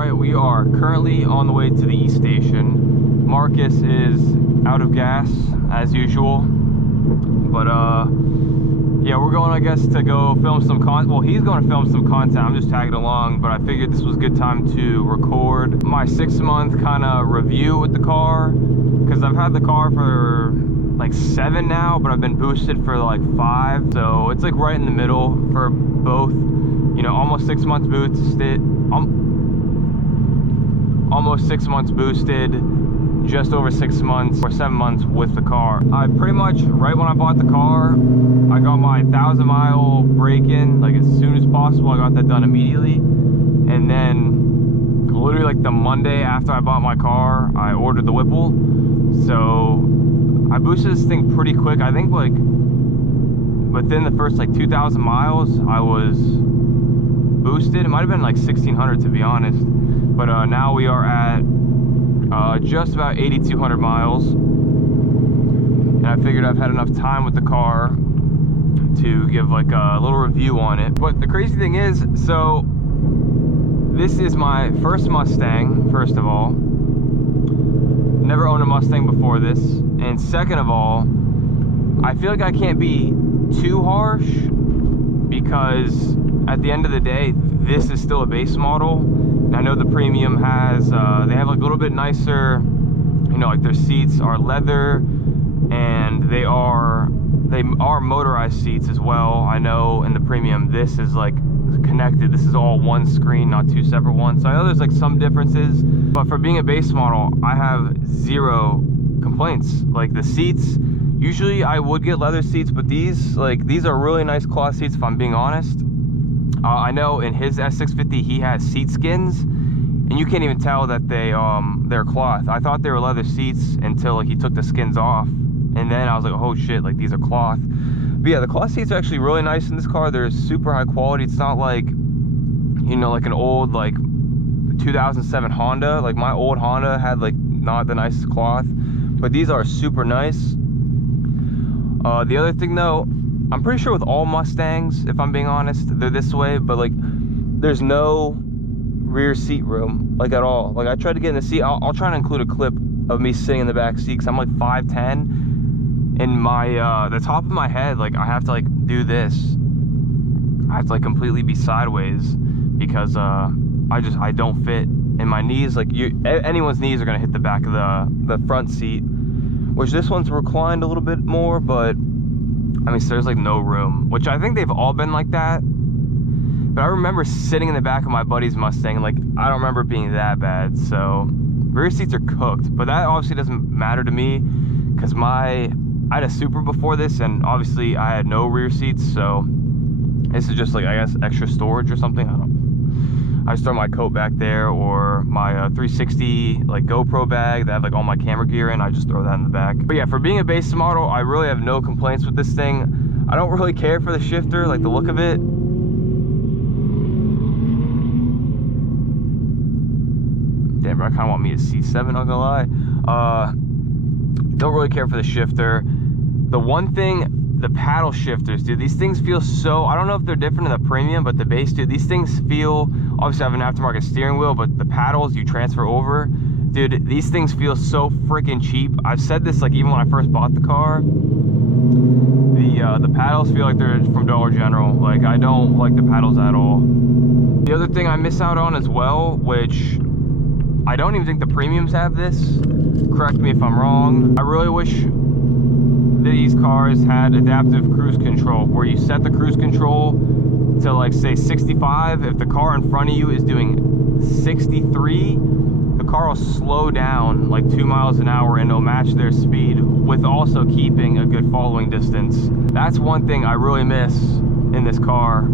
Alright, we are currently on the way to the East Station. Marcus is out of gas, as usual. But, yeah, we're going, I guess, to go film some content. Well, he's going to film some content. I'm just tagging along, but I figured this was a good time to record my 6-month kind of review with the car. Because I've had the car for like 7 now, but I've been boosted for like 5. So it's like right in the middle for both, you know, almost 6 months boosted. Almost 6 months boosted, just over 6 months or 7 months with the car. I pretty much, right when I bought the car, I got my 1,000-mile break-in, like as soon as possible. I got that done immediately. And then literally like the Monday after I bought my car, I ordered the Whipple. So I boosted this thing pretty quick. I think like within the first like 2,000 miles, I was boosted. It might have been like 1,600 to be honest. But now we are at just about 8,200 miles. And I figured I've had enough time with the car to give like a little review on it. But the crazy thing is, so this is my first Mustang, first of all. Never owned a Mustang before this. And second of all, I feel like I can't be too harsh because at the end of the day, this is still a base model. I know the premium has, they have like a little bit nicer, you know, like their seats are leather and they are motorized seats as well. I know in the premium, this is like connected. This is all one screen, not 2 separate ones. So I know there's like some differences, but for being a base model, I have 0 complaints. Like the seats, usually I would get leather seats, but these are really nice cloth seats if I'm being honest. I know in his S650 he has seat skins, and you can't even tell that they're cloth. I thought they were leather seats until like he took the skins off, and then I was like, oh shit, like these are cloth. But yeah, the cloth seats are actually really nice in this car. They're super high quality. It's not like, you know, like an old like 2007 Honda. Like my old Honda had like not the nicest cloth, but these are super nice. The other thing though, I'm pretty sure with all Mustangs, if I'm being honest, they're this way, but like there's no rear seat room, like at all. Like I tried to get in the seat, I'll try to include a clip of me sitting in the back seat because I'm like 5'10", and my the top of my head, like I have to like do this. I have to like completely be sideways because I don't fit, and my knees, like anyone's knees are gonna hit the back of the front seat, which this one's reclined a little bit more, but I mean, so there's like no room, which I think they've all been like that. But I remember sitting in the back of my buddy's Mustang, and like, I don't remember it being that bad. So rear seats are cooked, but that obviously doesn't matter to me because I had a Super before this, and obviously I had no rear seats. So this is just like, I guess, extra storage or something. I don't know. I just throw my coat back there, or my 360 like GoPro bag that I have like all my camera gear in. I just throw that in the back. But yeah, for being a base model, I really have no complaints with this thing. I don't really care for the shifter, like the look of it. Damn, bro, I kind of want me a C7, not gonna lie. Don't really care for the shifter. The one thing, the paddle shifters, dude, these things feel so, I don't know if they're different in the premium, but the base, dude, these things feel, obviously I have an aftermarket steering wheel, but the paddles you transfer over, dude, these things feel so freaking cheap. I've said this like even when I first bought the car, the paddles feel like they're from Dollar General. Like I don't like the paddles at all. The other thing I miss out on as well, which I don't even think the premiums have this, correct me if I'm wrong, I really wish these cars had adaptive cruise control, where you set the cruise control to like say 65. If the car in front of you is doing 63, the car will slow down like 2 miles an hour and it'll match their speed with also keeping a good following distance. That's one thing I really miss in this car.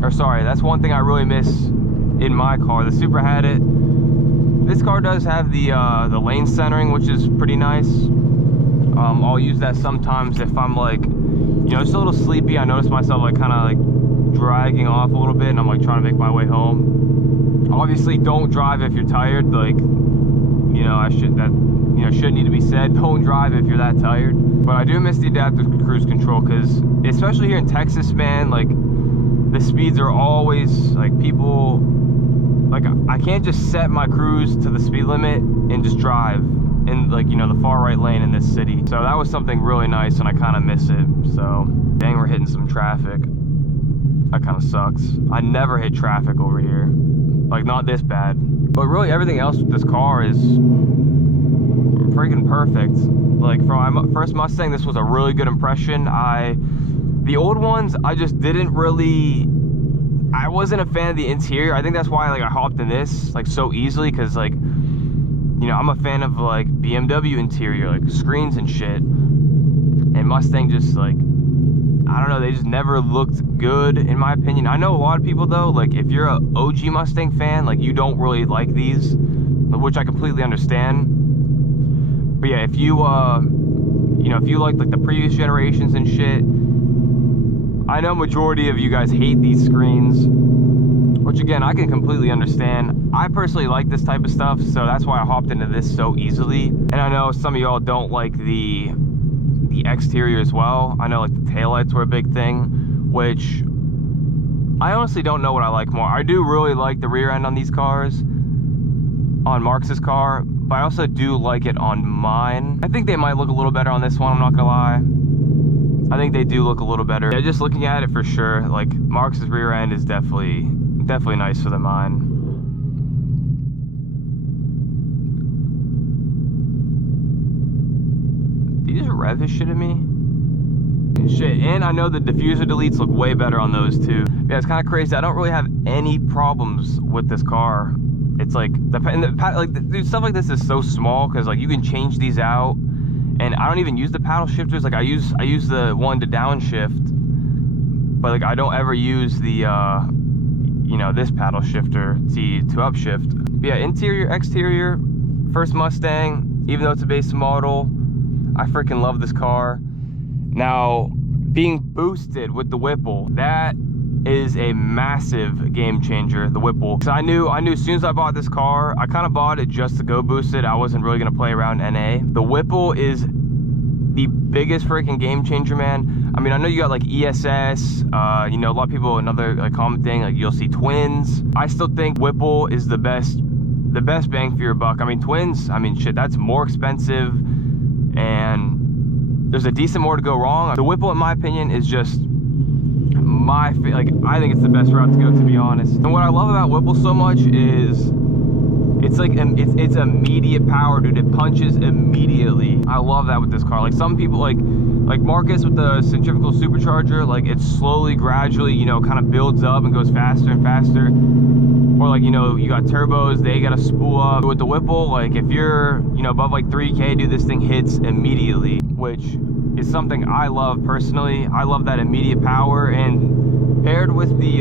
Or sorry, that's one thing I really miss in my car. The Supra had it. This car does have the lane centering, which is pretty nice. I'll use that sometimes if I'm like, you know, just a little sleepy. I notice myself like kind of like dragging off a little bit, and I'm like trying to make my way home. Obviously, don't drive if you're tired. Like, you know, shouldn't need to be said. Don't drive if you're that tired. But I do miss the adaptive cruise control because, especially here in Texas, man, like the speeds are always like people like, I can't just set my cruise to the speed limit and just drive in, like, you know, the far right lane in this city. So that was something really nice, and I kind of miss it. So dang, we're hitting some traffic. That kind of sucks. I never hit traffic over here, like, not this bad. But really everything else with this car is freaking perfect. Like, from my first Mustang, this was a really good impression. The old ones, I just didn't really, I wasn't a fan of the interior. I think that's why, like, I hopped in this, like, so easily, because, like, you know, I'm a fan of, like, BMW interior, like, screens and shit. And Mustang just, like, I don't know, they just never looked good, in my opinion. I know a lot of people, though, like, if you're a OG Mustang fan, like, you don't really like these, which I completely understand. But yeah, if you, you know, if you like the previous generations and shit, I know majority of you guys hate these screens, which, again, I can completely understand. I personally like this type of stuff, so that's why I hopped into this so easily. And I know some of y'all don't like the exterior as well. I know, like, the taillights were a big thing, which I honestly don't know what I like more. I do really like the rear end on these cars, on Marcus's car, but I also do like it on mine. I think they might look a little better on this one, I'm not gonna lie. I think they do look a little better. Yeah, just looking at it, for sure, like, Marcus's rear end is definitely nicer than mine. Did you just rev his shit at me? Shit, and I know the diffuser deletes look way better on those too. Yeah, it's kind of crazy. I don't really have any problems with this car. It's like, dude, stuff like this is so small, because, like, you can change these out. And I don't even use the paddle shifters. Like, I use the one to downshift, but, like, I don't ever use the, you know, this paddle shifter to upshift. But yeah, interior, exterior, first Mustang, even though it's a base model, I freaking love this car. Now, being boosted with the Whipple, that is a massive game changer, the Whipple. So I knew as soon as I bought this car, I kind of bought it just to go boosted. I wasn't really gonna play around NA. The Whipple is the biggest freaking game changer, man. I mean, I know you got, like, ESS, you know, a lot of people, another, like, common thing, like, you'll see twins. I still think Whipple is the best bang for your buck. I mean, twins, I mean, shit, that's more expensive, and there's a decent more to go wrong. The Whipple, in my opinion, is just I think it's the best route to go, to be honest. And what I love about Whipple so much is it's like, it's immediate power, dude. It punches immediately. I love that with this car. Like, some people, like Marcus with the centrifugal supercharger, like, it slowly, gradually, you know, kind of builds up and goes faster and faster. Or, like, you know, you got turbos, they gotta spool up. With the Whipple, like, if you're, you know, above, like, 3K, dude, this thing hits immediately, which is something I love personally. I love that immediate power, and paired with the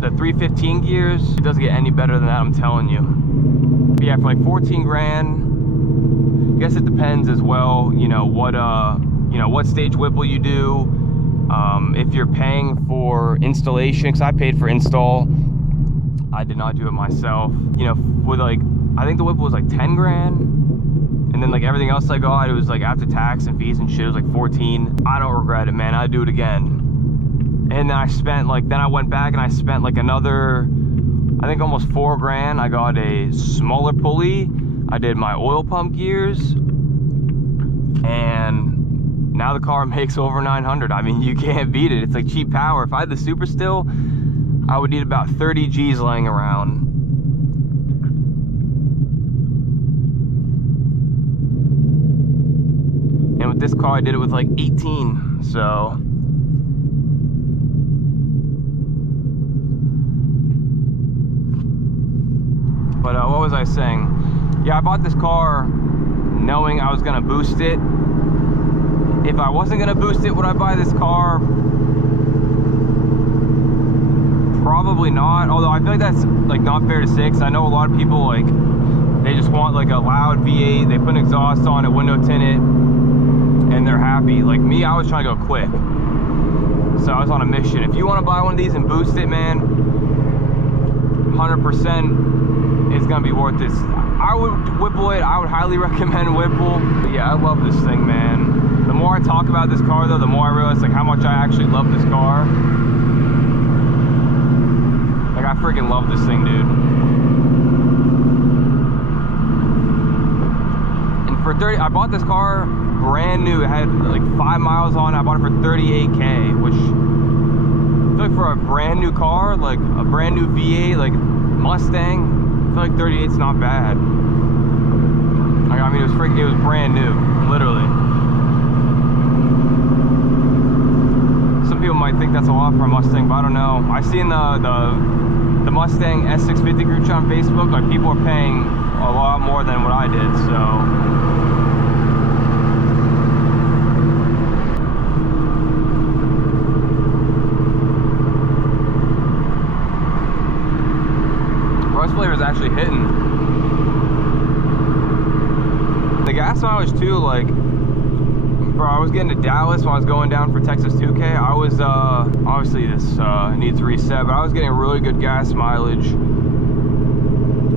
315 gears, it doesn't get any better than that, I'm telling you. But yeah, for like 14 grand, I guess it depends as well, you know, what stage Whipple you do. If you're paying for installation, because I paid for install, I did not do it myself. You know, with, like, I think the Whipple was like 10 grand. And then, like, everything else I got, it was, like, after tax and fees and shit, it was like 14. I don't regret it, man. I'd do it again. And then I spent, like, then I went back and I spent, like, another, I think, almost 4 grand. I got a smaller pulley. I did my oil pump gears. And now the car makes over 900. I mean, you can't beat it. It's like cheap power. If I had the Super still, I would need about 30 G's laying around. And with this car, I did it with like 18, so. But what was I saying? Yeah, I bought this car knowing I was gonna boost it. If I wasn't gonna boost it, would I buy this car? Probably not, although I feel like that's, like, not fair to say, because I know a lot of people, like, they just want, like, a loud V8, they put an exhaust on it, window tinted, and they're happy. Like me, I was trying to go quick, so I was on a mission. If you want to buy one of these and boost it, man, 100% it's gonna be worth this. I would Whipple it. I would highly recommend Whipple. But yeah, I love this thing, man. The more I talk about this car, though, the more I realize, like, how much I actually love this car. Like, I freaking love this thing, dude. I bought this car brand new. It had like 5 miles on it. I bought it for $38K, which I feel like for a brand new car, like a brand new V8, like Mustang, I feel like 38 is not bad. Like, I mean, it was brand new, literally. Some people might think that's a lot for a Mustang, but I don't know. I see in the Mustang S650 group chat on Facebook, like people are paying a lot more than what I did, so. Flavor is actually hitting. The gas mileage too, like, bro, I was getting to Dallas when I was going down for Texas 2K. I was obviously this needs reset, but I was getting really good gas mileage.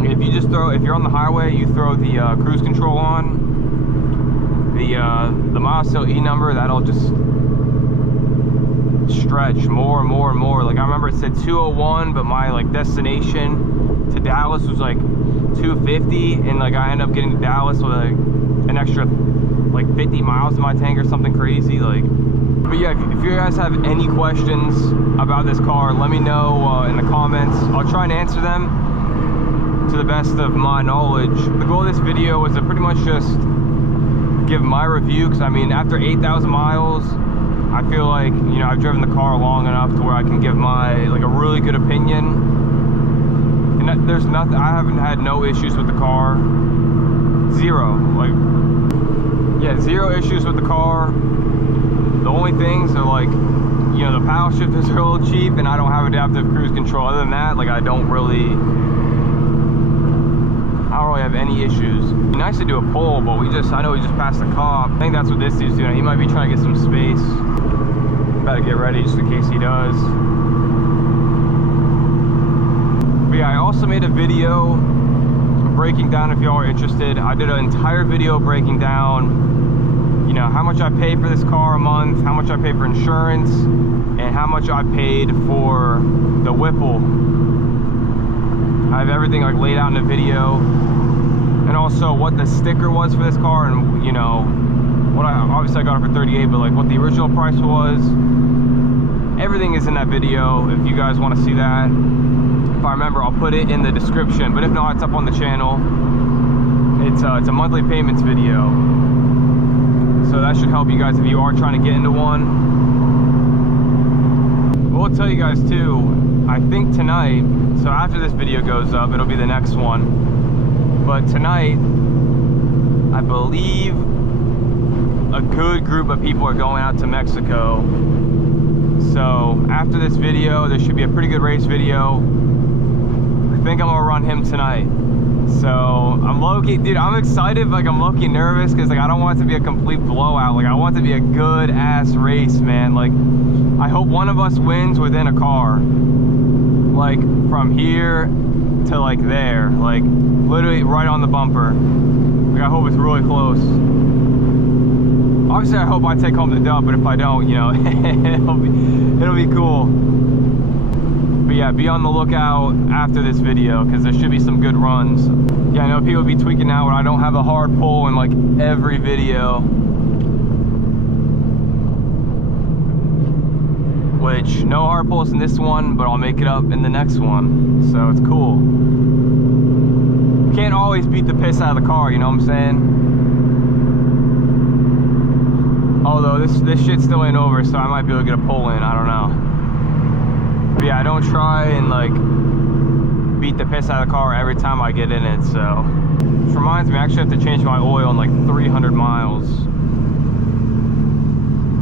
If you just if you're on the highway, you throw the cruise control on, the miles till E number, that'll just stretch more and more and more. Like, I remember it said 201, but my like destination to Dallas was like 250, and like I ended up getting to Dallas with like an extra like 50 miles in my tank or something crazy. Like, but yeah, if you guys have any questions about this car, let me know in the comments. I'll try and answer them to the best of my knowledge. The goal of this video was to pretty much just give my review, because I mean, after 8,000 miles, I feel like, you know, I've driven the car long enough to where I can give my like a really good opinion. And there's nothing, I haven't had no issues with the car. Zero. Like, yeah, zero issues with the car. The only things are like, you know, the paddle shifters are a little cheap and I don't have adaptive cruise control. Other than that, like, I don't really have any issues. It'd be nice to do a poll, but I know we just passed a cop. I think that's what this dude's doing. He might be trying to get some space. Better get ready just in case he does. But yeah, I also made a video breaking down, if y'all are interested. I did an entire video breaking down, you know, how much I pay for this car a month, how much I pay for insurance, and how much I paid for the Whipple. I have everything like laid out in the video, and also what the sticker was for this car, and you know, what obviously I got it for 38, but like what the original price was. Everything is in that video if you guys want to see that. If I remember, I'll put it in the description, but if not, it's up on the channel. It's a monthly payments video, so that should help you guys if you are trying to get into one. But we'll tell you guys too, I think tonight, so after this video goes up, it'll be the next one, but tonight, I believe a good group of people are going out to Mexico. So after this video, there should be a pretty good race video. I think I'm gonna run him tonight. So I'm low-key, dude, I'm excited, but like I'm low-key nervous because like I don't want it to be a complete blowout. Like I want it to be a good ass race, man. Like I hope one of us wins within a car. Like from here to like there, like literally right on the bumper. Like I hope it's really close. Obviously I hope I take home the dub, but if I don't, you know, it'll be cool. But yeah, be on the lookout after this video because there should be some good runs. Yeah, I know people be tweaking out when I don't have a hard pull in like every video, which no hard pulls in this one, but I'll make it up in the next one, so it's cool. Can't always beat the piss out of the car, you know what I'm saying? Although this shit still ain't over, so I might be able to get a pull in, I don't know. But yeah, I don't try and like beat the piss out of the car every time I get in it, so. Which reminds me, I actually have to change my oil in like 300 miles.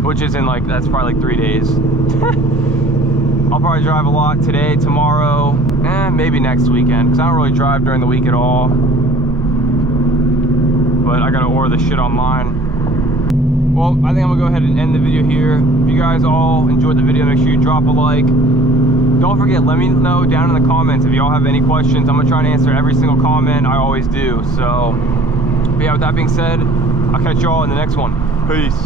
Which is in like, that's probably like 3 days. I'll probably drive a lot today, tomorrow, maybe next weekend, because I don't really drive during the week at all. But I gotta order the shit online. Well, I think I'm gonna go ahead and end the video here. If you guys all enjoyed the video, make sure you drop a like. Don't forget, let me know down in the comments if y'all have any questions. I'm gonna try and answer every single comment. I always do. So, but yeah, with that being said, I'll catch y'all in the next one. Peace.